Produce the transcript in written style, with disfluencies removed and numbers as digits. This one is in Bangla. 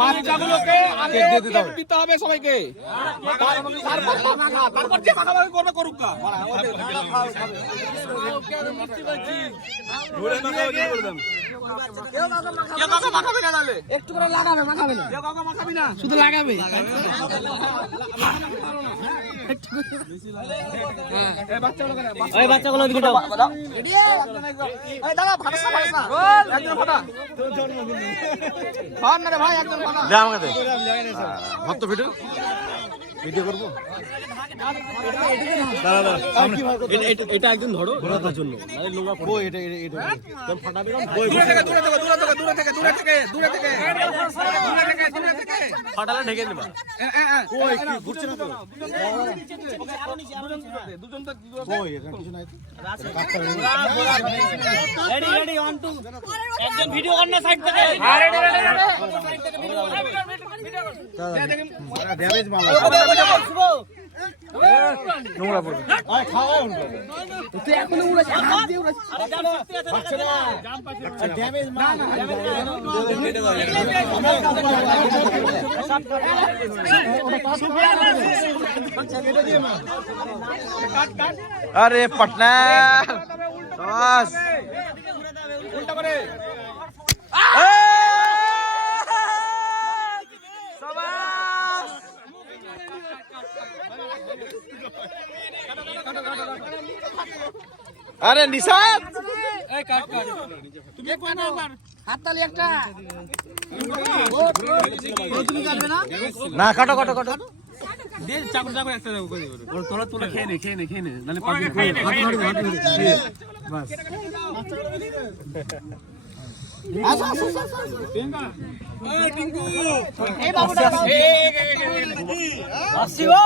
বাচ্চাগুলোকে আগে কেক দিতে হবে সবাইকে, তারপর যে ভাগাভাগি করবে করুক গা। কেউ কাউকে মাখাবি না, তাহলে একটু করে লাগাবে, মাখাবে না, কেউ কাউকে মাখাবি না, শুধু লাগাবে। এই বাচ্চাগুলো দিকে দাও। এই দাদা ফাটাস না, ফাটাস না, একজন ফাটা। ফাট না রে ভাই, একজন ফাটা। দে আমাকে দে। ভাত তো ভিডিও করবো। এটা একদম ধরো ঘোরানোর জন্য, মানে নোংরা পড়বে। এটা ফাটাবি না, দূরে থেকে ফাটালে ঢেকে দেবা। কই কি ঘুরছে না তো? দুজন তো কই এখানে কিছু নাই তো? রেডি রেডি 1 2 একজন ভিডিও কর না সাইড থেকে। ড্যামেজ মাল নোংরা পড়বে। আয় খাওয়া উনকে তুই এখনো উড়াছ, হাত দিয়ে উড়াছ। পাচ্ছে না, ড্যামেজ মাল আরে পটনা বাস উল্টা করে। আরে নিশাত তুমি কোন নাম্বার? হাত তালি একটা। তুমি যাবে না? না কাটো কাটো কাটো দে চাকর চাকর একটা দাও করে ওর তোলা তোলা খেয়ে নে নালে পাবি। বাস এই বাবুটা আসছি গো।